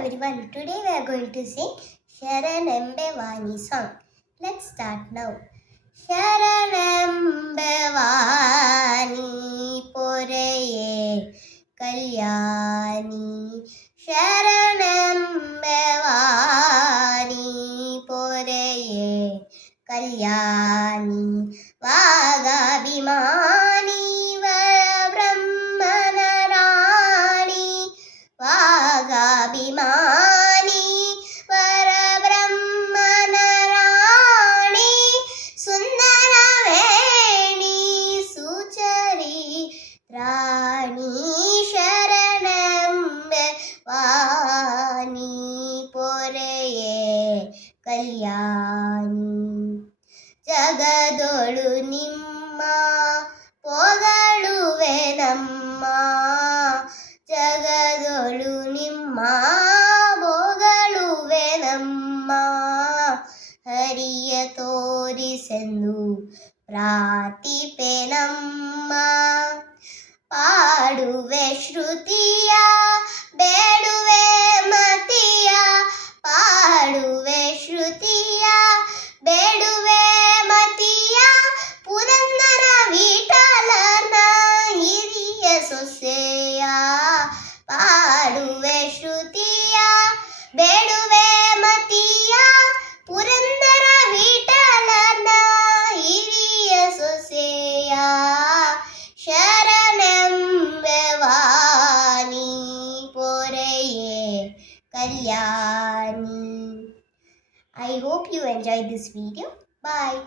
everyone. Today we are going to sing Sharanambe Vani song. Let's start now. Sharanambe Vani Poreye Kalyani. Sharanambe Vani Poreye Kalyani. Vagabhimani Vagabhimani Varabrahmanarani Sundaraveni Suchari Rani Sharanambe Vani Poreye Kalyani Jagadolu Nimma Pogaluve Namma ಜಗದೊಳು ನಿಮ್ಮ ಭೋಗಳುವೆ ನಮ್ಮ ಹರಿಯ ತೋರಿಸೆಂದು ಪ್ರಾರ್ಥಿಪೆ ನಮ್ಮ ಪಾಡುವೆ ಶ್ರುತಿಯ ಬೇಡುವೆ ಮತಿಯ ಪಾಡುವೆ ಶ್ರುತಿಯ ಬೇಡುವೆ ಮತಿಯ ಪುರಂದರ ವಿಠಲನ ಹಿರಿಯ ಸೊಸೆಯ ಪಾಡುವೆ ಶ್ರುತಿಯ ಬೇಡುವೆ ಮತಿಯ ಪುರಂದರ ವಿಠಲನ ಹಿರಿಯ ಸೊಸೆಯ ಶರಣೆಂಬೆ ವಾಣಿ ಪೊರೆಯೇ ಕಲ್ಯಾಣಿ. I hope you enjoyed this video. Bye.